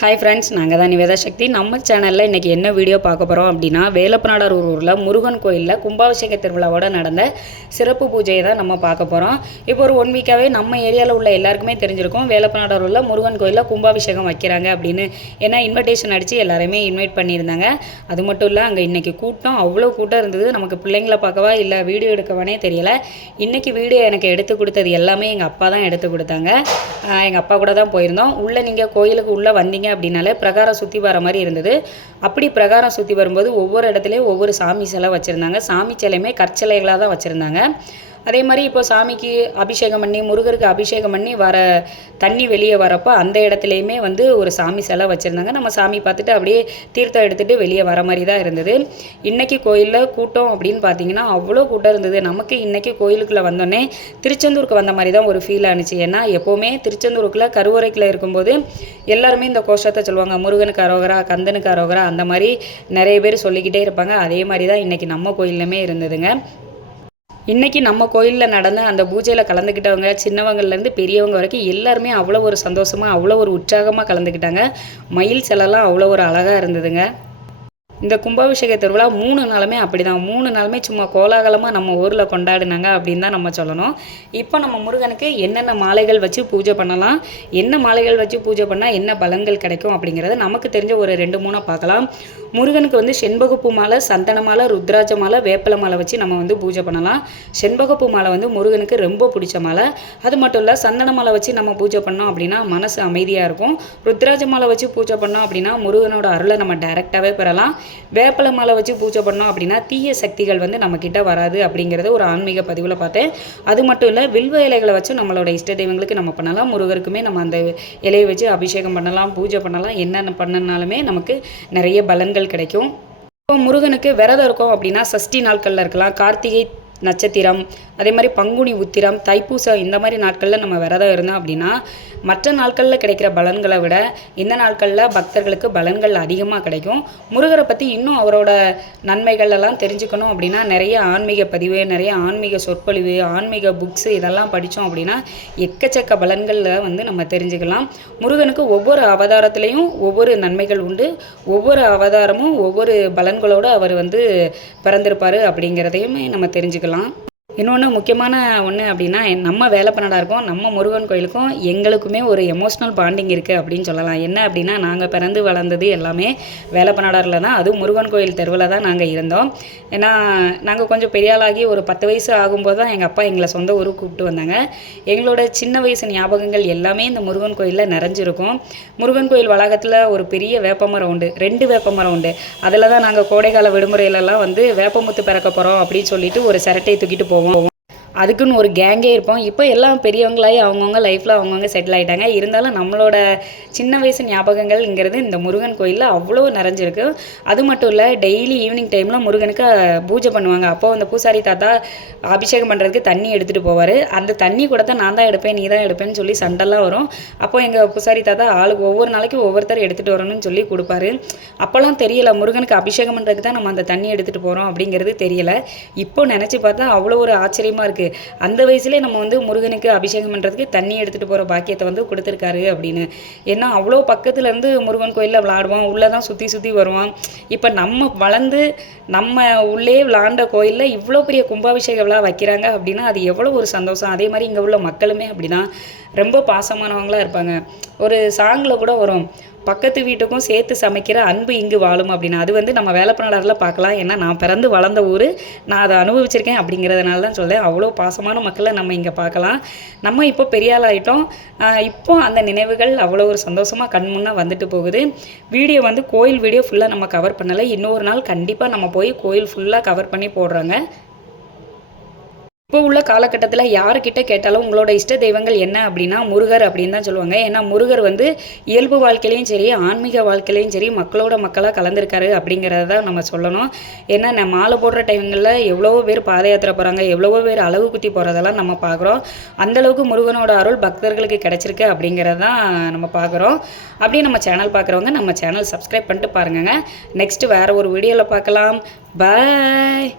Hi friends, நாங்கள் தான் நிவேதா சக்தி. நம்ம சேனலில் இன்றைக்கி என்ன வீடியோ பார்க்க போகிறோம் அப்படின்னா, வேலப்பநாடார் ஊரில் முருகன் கோயிலில் கும்பாபிஷேக திருவிழாவோட நடந்த சிறப்பு பூஜையை தான் நம்ம பார்க்க போகிறோம். இப்போ ஒரு 1 வீக்காகவே நம்ம ஏரியாவில் உள்ள எல்லாருக்குமே தெரிஞ்சிருக்கும் வேலப்பநாடார் ஊரில் முருகன் கோயிலில் கும்பாபிஷேகம் வைக்கிறாங்க அப்படின்னு. ஏன்னா இன்விடேஷன் அடித்து எல்லாருமே இன்வைட் பண்ணியிருந்தாங்க. அது மட்டும் இல்லை, அங்கே இன்றைக்கி அவ்வளோ கூட்டம் இருந்தது. நமக்கு பிள்ளைங்களை பார்க்கவா இல்லை வீடியோ எடுக்கவானே தெரியலை. இன்றைக்கி வீடியோ எனக்கு எடுத்து கொடுத்தது எல்லாமே எங்கள் அப்பா தான் எடுத்து கொடுத்தாங்க. எங்கள் அப்பா கூட தான் போயிருந்தோம். உள்ளே நீங்கள் கோயிலுக்கு உள்ளே வந்தீங்க அப்படின்னாலே பிரகாரம் சுற்றி வர மாதிரி இருந்தது. அப்படி பிரகாரம் சுற்றி வரும்போது ஒவ்வொரு இடத்துலையும் ஒவ்வொரு சாமி சிலை வச்சுருந்தாங்க. சாமி சிலையுமே கற்சிலைகளாக தான் வச்சுருந்தாங்க. அதே மாதிரி இப்போ சாமிக்கு அபிஷேகம் பண்ணி முருகருக்கு அபிஷேகம் பண்ணி வர தண்ணி வெளியே வரப்போ அந்த இடத்துலையுமே ஒரு சாமி சிலை வச்சுருந்தாங்க. நம்ம சாமி பார்த்துட்டு அப்படியே தீர்த்தம் எடுத்துகிட்டு வெளியே வர மாதிரி தான் இருந்தது. இன்றைக்கி கோயிலில் கூட்டம் அப்படின்னு பார்த்தீங்கன்னா அவ்வளோ கூட்டம் இருந்தது. நமக்கு இன்றைக்கி கோயிலுக்குள்ளே வந்தோடனே திருச்செந்தூருக்கு வந்த மாதிரி தான் ஒரு ஃபீல் ஆனிச்சு. ஏன்னா எப்போவுமே திருச்செந்தூருக்குள்ளே கருவறைக்குள்ளே இருக்கும்போது எல்லாருமே இந்த கோஷத்தை சொல்லுவாங்க, முருகனுக்கு அரோகரா, கந்தனுக்கு அரோகரா, அந்த மாதிரி நிறைய பேர் சொல்லிக்கிட்டே இருப்பாங்க. அதே மாதிரி தான் இன்றைக்கி நம்ம கோயிலுமே இருந்ததுங்க. இன்றைக்கி நம்ம கோயிலில் நடந்த அந்த பூஜையில் கலந்துக்கிட்டவங்க சின்னவங்கள்லேருந்து பெரியவங்க வரைக்கும் எல்லாருமே அவ்வளோ ஒரு சந்தோஷமாக அவ்வளோ ஒரு உற்சாகமாக கலந்துக்கிட்டாங்க. மயில் சிலைலாம் அவ்வளோ ஒரு அழகாக இருந்ததுங்க. இந்த கும்பாபிஷேக திருவிழா 3 நாளுமே அப்படி தான். 3 நாளுமே சும்மா கோலாகலமாக நம்ம ஊரில் கொண்டாடினாங்க அப்படின்னு தான் நம்ம சொல்லணும். இப்போ நம்ம முருகனுக்கு என்னென்ன மாலைகள் வச்சு பூஜை பண்ணலாம், என்ன மாலைகள் வச்சு பூஜை பண்ணால் என்ன பலன்கள் கிடைக்கும் அப்படிங்கிறத நமக்கு தெரிஞ்ச ஒரு 2-3 பார்க்கலாம். முருகனுக்கு செண்பகப்பூ மாலை, சந்தன மாலை, ருத்ராஜ மாலை, வேப்பலை மாலை வச்சு நம்ம பூஜை பண்ணலாம். செண்பகப்பூ மாலை முருகனுக்கு ரொம்ப பிடிச்ச மாலை. அது மட்டும் இல்லை, சந்தன மாலை வச்சு நம்ம பூஜை பண்ணோம் அப்படின்னா மனசு அமைதியாக இருக்கும். ருத்ராஜ மாலை வச்சு பூஜை பண்ணோம் அப்படின்னா முருகனோட அருளை நம்ம டைரெக்டாகவே பெறலாம். வேப்பலை மாலை வச்சு பூஜை பண்ணோம் அப்படின்னா தீய சக்திகள் நம்மக்கிட்ட வராது அப்படிங்கிறத ஒரு ஆன்மீக பதிவில் பார்த்தேன். அது மட்டும் இல்லை, வில்வ இலைகளை வச்சு நம்மளோட இஷ்ட தெய்வங்களுக்கு நம்ம பண்ணலாம். முருகருக்குமே நம்ம அந்த இலையை வச்சு அபிஷேகம் பண்ணலாம், பூஜை பண்ணலாம். என்னென்ன பண்ணனாலுமே நமக்கு நிறைய பலன்கள் கிடைக்கும். இப்போ முருகனுக்கு விரதம் இருக்கும் அப்படின்னா சஷ்டி நாட்களில் இருக்கலாம், கார்த்திகை நட்சத்திரம், அதே மாதிரி பங்குனி உத்திரம், தைப்பூசம், இந்த மாதிரி நாட்களில் நம்ம விரதம் இருந்தோம் அப்படின்னா மற்ற நாட்களில் கிடைக்கிற பலன்களை விட இந்த நாட்களில் பக்தர்களுக்கு பலன்கள் அதிகமாக கிடைக்கும். முருகரை பற்றி இன்னும் அவரோட நன்மைகள் எல்லாம் தெரிஞ்சுக்கணும் அப்படின்னா நிறைய ஆன்மீக பதிவு, நிறைய ஆன்மீக சொற்பொழிவு, ஆன்மீக புக்ஸு இதெல்லாம் படித்தோம் அப்படின்னா எக்கச்சக்க பலன்களில் நம்ம தெரிஞ்சுக்கலாம். முருகனுக்கு ஒவ்வொரு அவதாரத்துலேயும் ஒவ்வொரு நன்மைகள் உண்டு. ஒவ்வொரு அவதாரமும் ஒவ்வொரு பலன்களோடு அவர் பிறந்திருப்பார் அப்படிங்கிறதையுமே நம்ம தெரிஞ்சுக்கலாம். இன்னொன்று முக்கியமான ஒன்று அப்படின்னா, நம்ம வேலப்பநாடா இருக்கோம், நம்ம முருகன் கோயிலுக்கும் எங்களுக்குமே ஒரு எமோஷ்னல் பாண்டிங் இருக்குது அப்படின்னு சொல்லலாம். என்ன அப்படின்னா, நாங்கள் பிறந்து வளர்ந்தது எல்லாமே வேலப்பநாடாரில் தான். அதுவும் முருகன் கோயில் தெருவில் தான் நாங்கள் இருந்தோம். ஏன்னா நாங்கள் கொஞ்சம் பெரிய ஆளாகி ஒரு 10 வயசு ஆகும்போது தான் எங்கள் அப்பா எங்களை சொந்த ஊருக்கு கூப்பிட்டு வந்தாங்க. எங்களோட சின்ன வயசு ஞாபகங்கள் எல்லாமே இந்த முருகன் கோயிலில் நிறைஞ்சிருக்கும். முருகன் கோயில் வளாகத்தில் ஒரு பெரிய வேப்பமரம் உண்டு, 2 வேப்பமரம் உண்டு. அதில் தான் நாங்கள் கோடைக்கால விடுமுறையிலலாம் வேப்பமுத்து பிறக்க போகிறோம் அப்படின்னு சொல்லிட்டு ஒரு சிரட்டையை தூக்கிட்டு போவோம். அதுக்குன்னு ஒரு கேங்கே இருப்போம். இப்போ எல்லாம் பெரியவங்களாகி அவங்கவுங்க லைஃப்பில் அவங்கவுங்க செட்டில் ஆகிட்டாங்க. இருந்தாலும் நம்மளோட சின்ன வயசு ஞாபகங்கள்ங்கிறது இந்த முருகன் கோயிலில் அவ்வளோ நிறைஞ்சிருக்கு. அது மட்டும் இல்லை, டெய்லி ஈவினிங் டைமில் முருகனுக்கு பூஜை பண்ணுவாங்க. அப்போது அந்த பூசாரி தாத்தா அபிஷேகம் பண்ணுறதுக்கு தண்ணி எடுத்துகிட்டு போவார். அந்த தண்ணி கூட தான் நான் தான் எடுப்பேன், நீ தான் எடுப்பேன்னு சொல்லி சண்டைலாம் வரும். அப்போது எங்கள் பூசாரி தாத்தா ஆளுக்கு ஒவ்வொரு நாளைக்கும் ஒவ்வொருத்தர் எடுத்துகிட்டு வரணும்னு சொல்லி கொடுப்பாரு. அப்போல்லாம் தெரியலை முருகனுக்கு அபிஷேகம் பண்ணுறதுக்கு தான் நம்ம அந்த தண்ணி எடுத்துகிட்டு போகிறோம் அப்படிங்கிறது தெரியலை. இப்போ நினச்சி பார்த்தா அவ்வளோ ஒரு ஆச்சரியமாக இருக்குது. அந்த வயசுலேயே நம்ம முருகனுக்கு அபிஷேகம் பண்ணுறதுக்கு தண்ணி எடுத்துகிட்டு போகிற பாக்கியத்தை கொடுத்துருக்காரு அப்படின்னு. ஏன்னா அவ்வளோ பக்கத்துலேருந்து முருகன் கோயிலில் விளாடுவோம், உள்ளே தான் சுற்றி சுற்றி வருவோம். இப்போ நம்ம வளர்ந்து நம்ம உள்ளே விளாண்ட கோயிலில் இவ்வளோ பெரிய கும்பாபிஷேக விழா வைக்கிறாங்க அப்படின்னா அது எவ்வளோ ஒரு சந்தோஷம். அதே மாதிரி இங்கே உள்ள மக்களுமே அப்படி தான் ரொம்ப பாசமானவங்களாக இருப்பாங்க. ஒரு சாங்கில் கூட வரும், பக்கத்து வீட்டுக்கும் சேர்த்து சமைக்கிற அன்பு இங்கு வாழும் அப்படின்னு. அது நம்ம வேலப்பநாடாரில் பார்க்கலாம். ஏன்னா நான் பிறந்து வளர்ந்த ஊர், நான் அதை அனுபவிச்சிருக்கேன் அப்படிங்கிறதுனால தான் சொல்லேன். அவ்வளோ பாசமான மக்களை நம்ம இங்கே பார்க்கலாம். நம்ம இப்போ பெரிய ஆள் ஆகிட்டோம். இப்போ அந்த நினைவுகள் அவ்வளோ ஒரு சந்தோஷமாக கண் முன்னே வந்துட்டு போகுது. வீடியோ கோயில் வீடியோ ஃபுல்லாக நம்ம கவர் பண்ணலை. இன்னொரு நாள் கண்டிப்பாக நம்ம போய் கோயில் ஃபுல்லாக கவர் பண்ணி போடுறாங்க. இப்போ உள்ள காலகட்டத்தில் யாருக்கிட்ட கேட்டாலும் உங்களோட இஷ்ட தெய்வங்கள் என்ன அப்படின்னா முருகர் அப்படின்னு தான் சொல்லுவாங்க. ஏன்னா முருகர் இயல்பு வாழ்க்கையிலையும் சரி, ஆன்மீக வாழ்க்கையிலையும் சரி மக்களோட மக்களாக கலந்துருக்காரு அப்படிங்கிறத தான் நம்ம சொல்லணும். ஏன்னா நம்ம மாலை போடுற டைம்களில் எவ்வளவோ பேர் பாத யாத்திரை போகிறாங்க, எவ்வளவோ பேர் அளவு குத்தி போகிறதெல்லாம் நம்ம பார்க்குறோம். அந்தளவுக்கு முருகனோட அருள் பக்தர்களுக்கு கிடச்சிருக்கு அப்படிங்கிறது தான் நம்ம பார்க்குறோம். அப்படியே நம்ம சேனல் பார்க்குறவங்க நம்ம சேனல் சப்ஸ்கிரைப் பண்ணிட்டு பாருங்க. நெக்ஸ்ட்டு வேறு ஒரு வீடியோவில் பார்க்கலாம். பாய்.